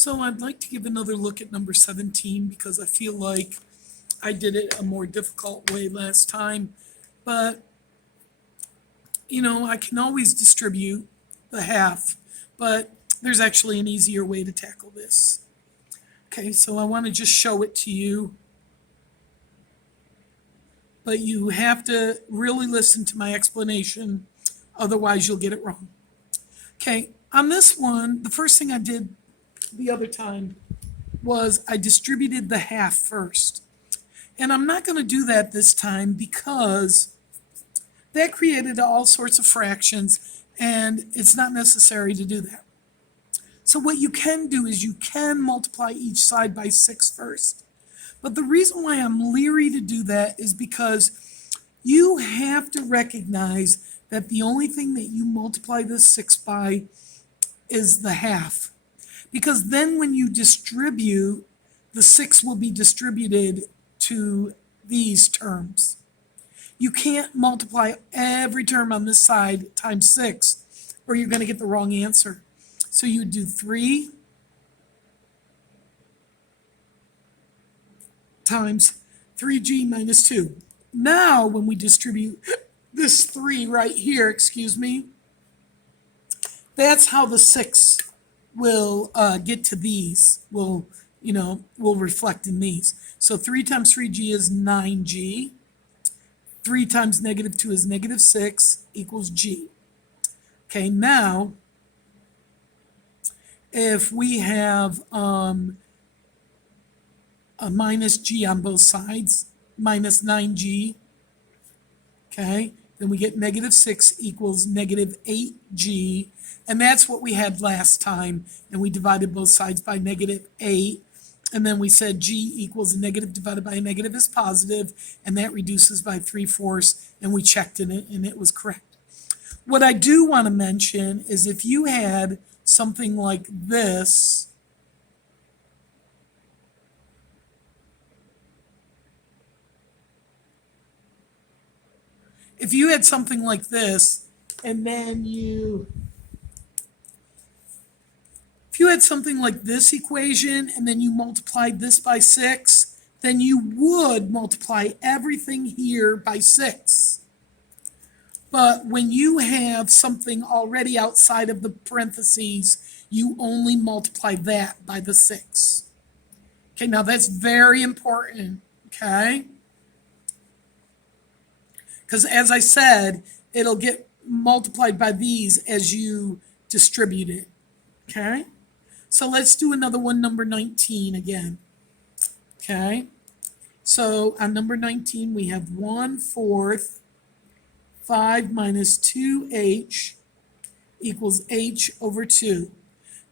So I'd like to give another look at number 17 because I feel like I did it a more difficult way last time. But, I can always distribute the half, but there's actually an easier way to tackle this. Okay, so I want to just show it to you. But you have to really listen to my explanation, otherwise you'll get it wrong. Okay, on this one, the first thing I did the other time was I distributed the half first. And I'm not going to do that this time because that created all sorts of fractions and it's not necessary to do that. So what you can do is you can multiply each side by 6 first. But the reason why I'm leery to do that is because you have to recognize that the only thing that you multiply this 6 by is the half. Because then when you distribute, the 6 will be distributed to these terms. You can't multiply every term on this side times 6, or you're going to get the wrong answer. So you do 3 times 3g minus 2. Now, when we distribute this 3 right here, that's how the 6 will get to these, will reflect in these. So 3 times 3g is 9g. 3 times negative 2 is negative 6 equals g. Okay, now, if we have a minus g on both sides, minus 9g, okay, then we get negative 6 equals negative 8g, and that's what we had last time, and we divided both sides by negative 8, and then we said g equals a negative divided by a negative is positive, and that reduces by 3/4, and we checked in it, and it was correct. What I do want to mention is if you had something like this, and then if you had something like this equation, and then you multiplied this by 6, then you would multiply everything here by 6. But when you have something already outside of the parentheses, you only multiply that by the 6. Okay, now that's very important, okay? Because as I said, it'll get multiplied by these as you distribute it, okay? So let's do another one, number 19 again, okay? So on number 19, we have 1/4 5 minus 2h equals h over 2.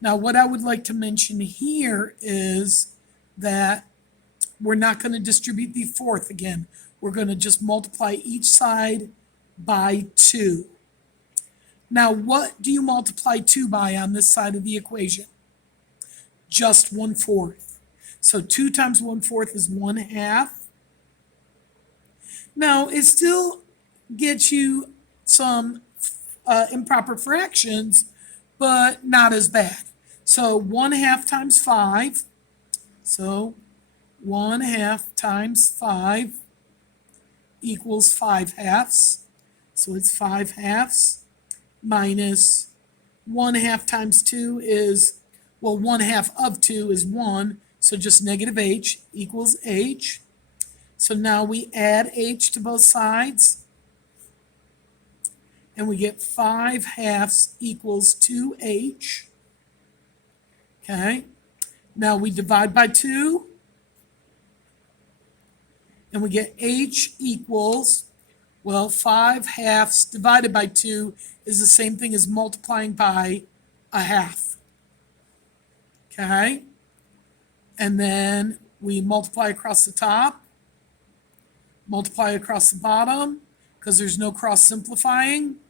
Now, what I would like to mention here is that we're not going to distribute the fourth again. We're going to just multiply each side by 2. Now, what do you multiply 2 by on this side of the equation? Just 1/4. So 2 times 1/4 is 1/2. Now, it still gets you some improper fractions, but not as bad. So 1/2 times 5. So 1/2 times 5 equals 5/2. So it's 5/2 minus 1/2 times 2 is, well, 1/2 of 2 is 1. So just negative h equals h. So now we add h to both sides. And we get 5/2 equals 2h. Okay. Now we divide by 2. And we get h equals, well, 5/2 divided by 2 is the same thing as multiplying by a half. Okay. And then we multiply across the top, multiply across the bottom, because there's no cross simplifying,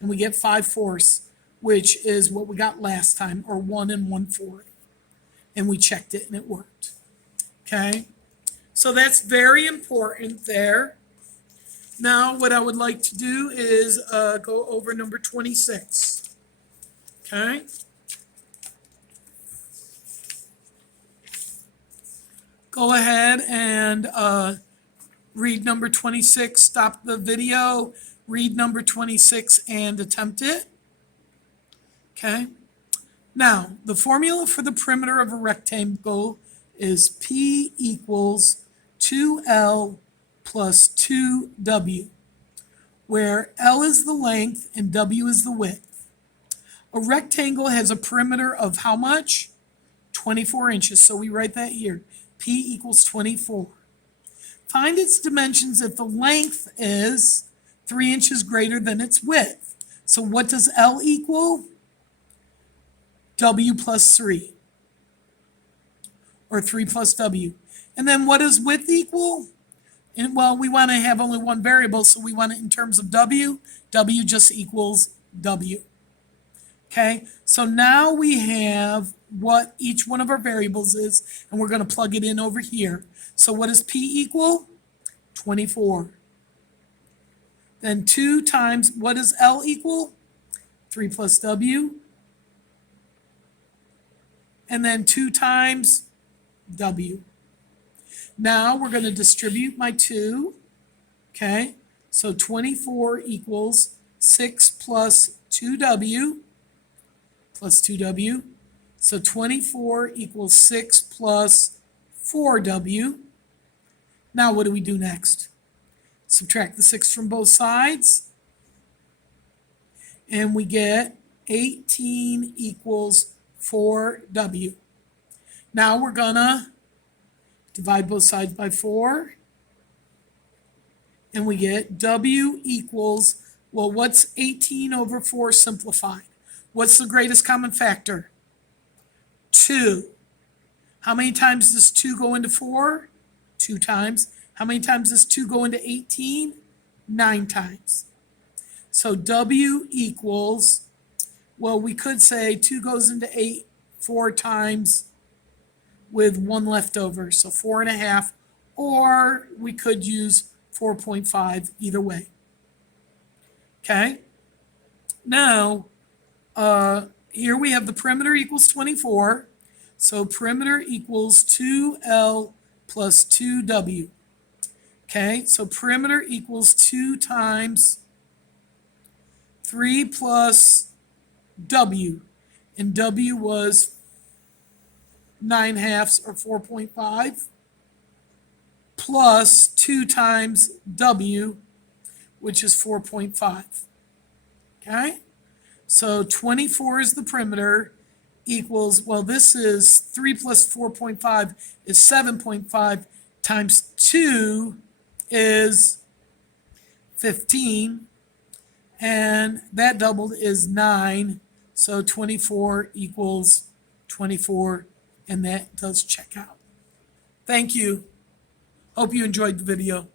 and we get 5/4, which is what we got last time, or 1 1/4. And we checked it and it worked. Okay, so that's very important there. Now what I would like to do is go over number 26. Okay. go ahead and read number 26, stop the video, read number 26 and attempt it. Okay. Now, the formula for the perimeter of a rectangle is P equals 2L plus 2W, where L is the length and W is the width. A rectangle has a perimeter of how much? 24 inches. So we write that here. P equals 24. Find its dimensions if the length is 3 inches greater than its width. So what does L equal? W plus 3, or 3 plus W. And then what does width equal? And well, we want to have only one variable, so we want it in terms of W. W just equals W. Okay, so now we have what each one of our variables is, and we're going to plug it in over here. So what does P equal? 24. Then 2 times, what does L equal? 3 plus W. And then 2 times W. Now we're going to distribute my 2. Okay, so 24 equals 6 plus 2W plus 2W. So 24 equals 6 plus 4W. Now what do we do next? Subtract the 6 from both sides. And we get 18 equals 4W. Now we're gonna divide both sides by 4. And we get W equals, well, what's 18 over 4 simplified? What's the greatest common factor? 2. How many times does 2 go into 4? 2 times. How many times does 2 go into 18? 9 times. So W equals, well, we could say 2 goes into 8 4 times with 1 left over, so 4.5, or we could use 4.5, either way. Okay? Now, here we have the perimeter equals 24, so perimeter equals 2L plus 2W. Okay, so perimeter equals 2 times 3 plus W, and W was 9/2 or 4.5, plus 2 times W, which is 4.5. Okay, so 24 is the perimeter, equals, well, this is 3 plus 4.5 is 7.5, times 2 is 15, and that doubled is 9. So 24 equals 24, and that does check out. Thank you. Hope you enjoyed the video.